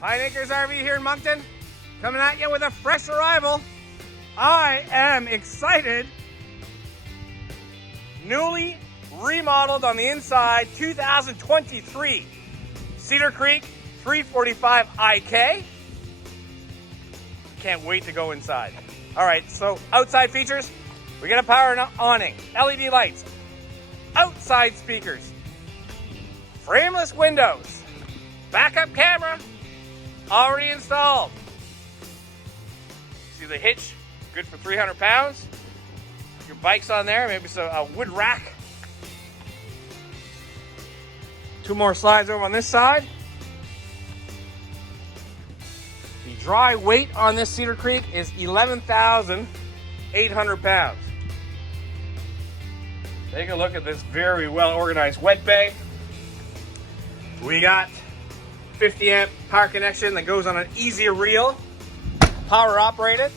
Pine Acres RV here in Moncton, coming at you with a fresh arrival. I am excited. Newly remodeled on the inside, 2023 Cedar Creek 345 IK. Can't wait to go inside. All right, so outside features, we got a power awning, LED lights, outside speakers, frameless windows, backup camera, already installed. See the hitch, good for 300 pounds. Your bike's on there, maybe a wood rack. Two more slides over on this side. The dry weight on this Cedar Creek is 11,800 pounds. Take a look at this very well organized wet bay. We got 50 amp power connection that goes on an easier reel, power operated.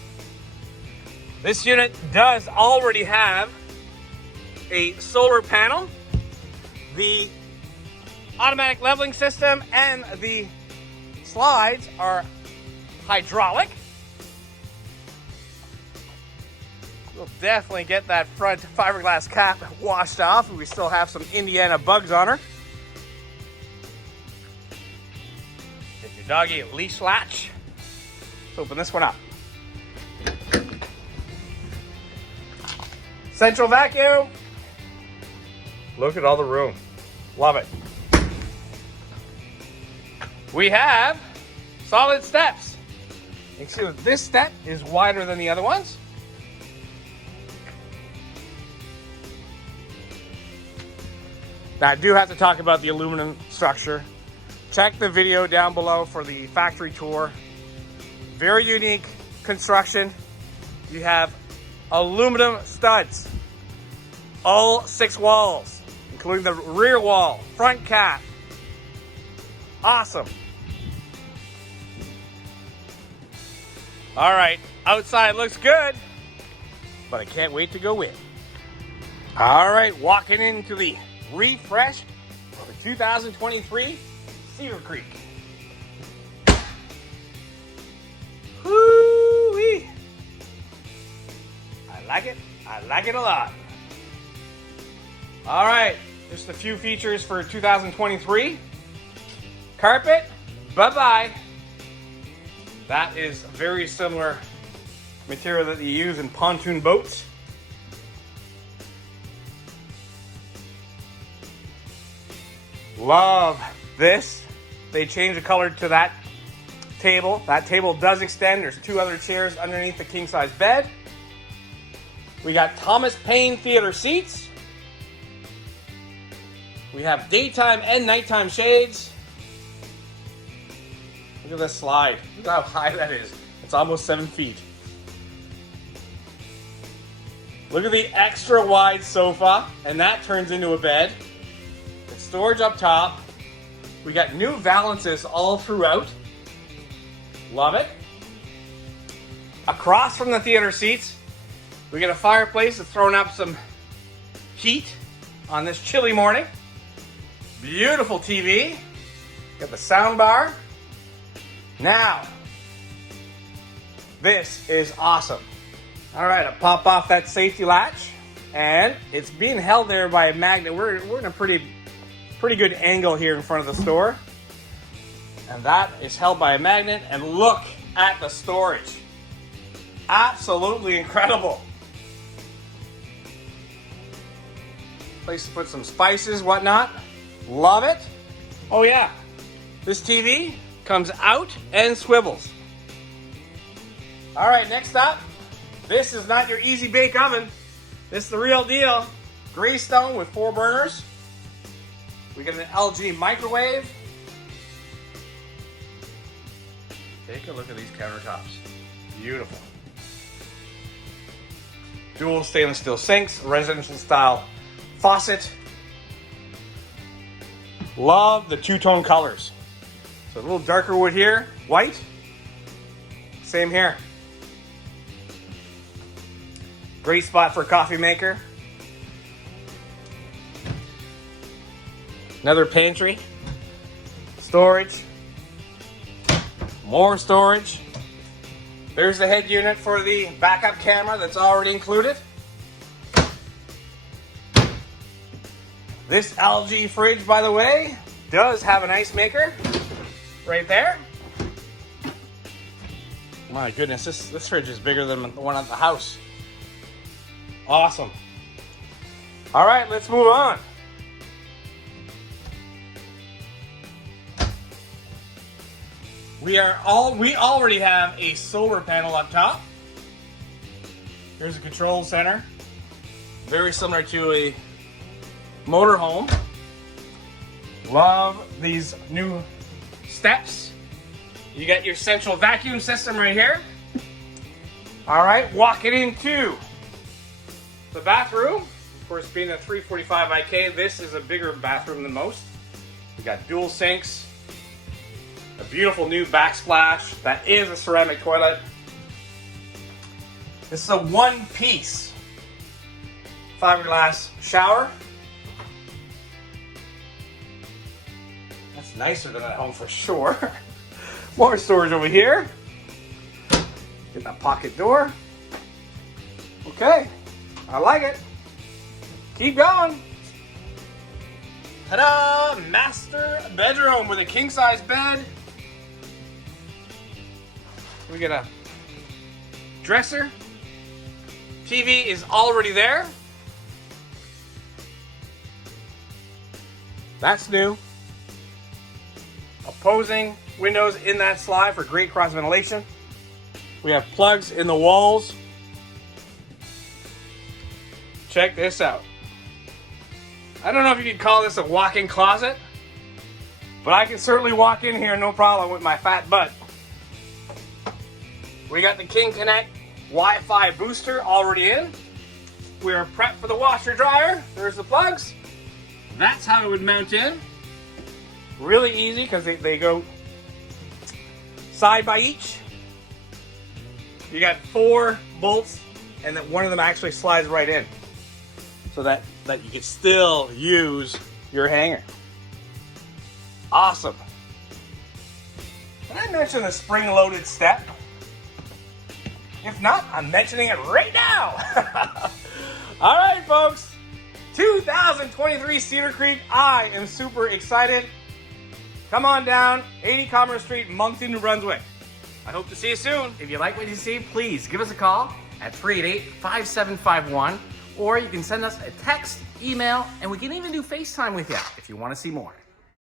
This unit does already have a solar panel, the automatic leveling system, and the slides are hydraulic. We'll definitely get that front fiberglass cap washed off. We still have some Indiana bugs on her. Get your doggy a leash latch. Let's open this one up. Central vacuum. Look at all the room. Love it. We have solid steps. You can see that this step is wider than the other ones. Now, I do have to talk about the aluminum structure. Check the video down below for the factory tour. Very unique construction. You have aluminum studs, all 6 walls, including the rear wall, front cap. Awesome. All right, outside looks good, but I can't wait to go in. All right, walking into the refresh of the 2023 Cedar Creek. Woo-wee. I like it. I like it a lot. All right, just a few features for 2023. Carpet, bye-bye. That is very similar material that you use in pontoon boats. Love this. They changed the color to that table. That table does extend. There's 2 other chairs underneath the king-size bed. We got Thomas Paine theater seats. We have daytime and nighttime shades. Look at this slide. Look how high that is. It's almost 7 feet. Look at the extra wide sofa, and that turns into a bed. It's storage up top. We got new valances all throughout. Love it. Across from the theater seats, we got a fireplace that's throwing up some heat on this chilly morning. Beautiful TV. Got the sound bar. Now, this is awesome. All right, I pop off that safety latch, and it's being held there by a magnet. We're in a pretty good angle here in front of the store, and that is held by a magnet. And look at the storage. Absolutely incredible. Place to put some spices, whatnot. Love it. Oh yeah, this TV comes out and swivels. All right, next up, this is not your easy bake oven. This is the real deal. Greystone with 4 burners. We got an LG microwave. Take a look at these countertops. Beautiful. Dual stainless steel sinks, residential style faucet. Love the 2-tone colors. So a little darker wood here, white. Same here. Great spot for a coffee maker. Another pantry. Storage. More storage. There's the head unit for the backup camera that's already included. This LG fridge, by the way, does have an ice maker right there. My goodness, this fridge is bigger than the one at the house. Awesome. All right, let's move on. We already have a solar panel up top. There's a control center. Very similar to a motorhome. Love these new steps. You got your central vacuum system right here. All right, walking into the bathroom. Of course, being a 345 IK, this is a bigger bathroom than most. We got dual sinks. A beautiful new backsplash. That is a ceramic toilet. This is a one-piece fiberglass shower. That's nicer than at home for sure. More storage over here. Get that pocket door. Okay, I like it. Keep going. Ta-da! Master bedroom with a king-size bed. We get a dresser. TV is already there. That's new. Opposing windows in that slide for great cross ventilation. We have plugs in the walls. Check this out. I don't know if you could call this a walk-in closet, but I can certainly walk in here no problem with my fat butt. We got the King Connect Wi-Fi booster already in. We are prepped for the washer dryer. There's the plugs. That's how it would mount in. Really easy because they go side by each. You got 4 bolts and then one of them actually slides right in so that you can still use your hanger. Awesome. Did I mention the spring-loaded step? If not, I'm mentioning it right now. All right, folks. 2023 Cedar Creek. I am super excited. Come on down, 80 Commerce Street, Moncton, New Brunswick. I hope to see you soon. If you like what you see, please give us a call at 388-5751, or you can send us a text, email, and we can even do FaceTime with you if you want to see more.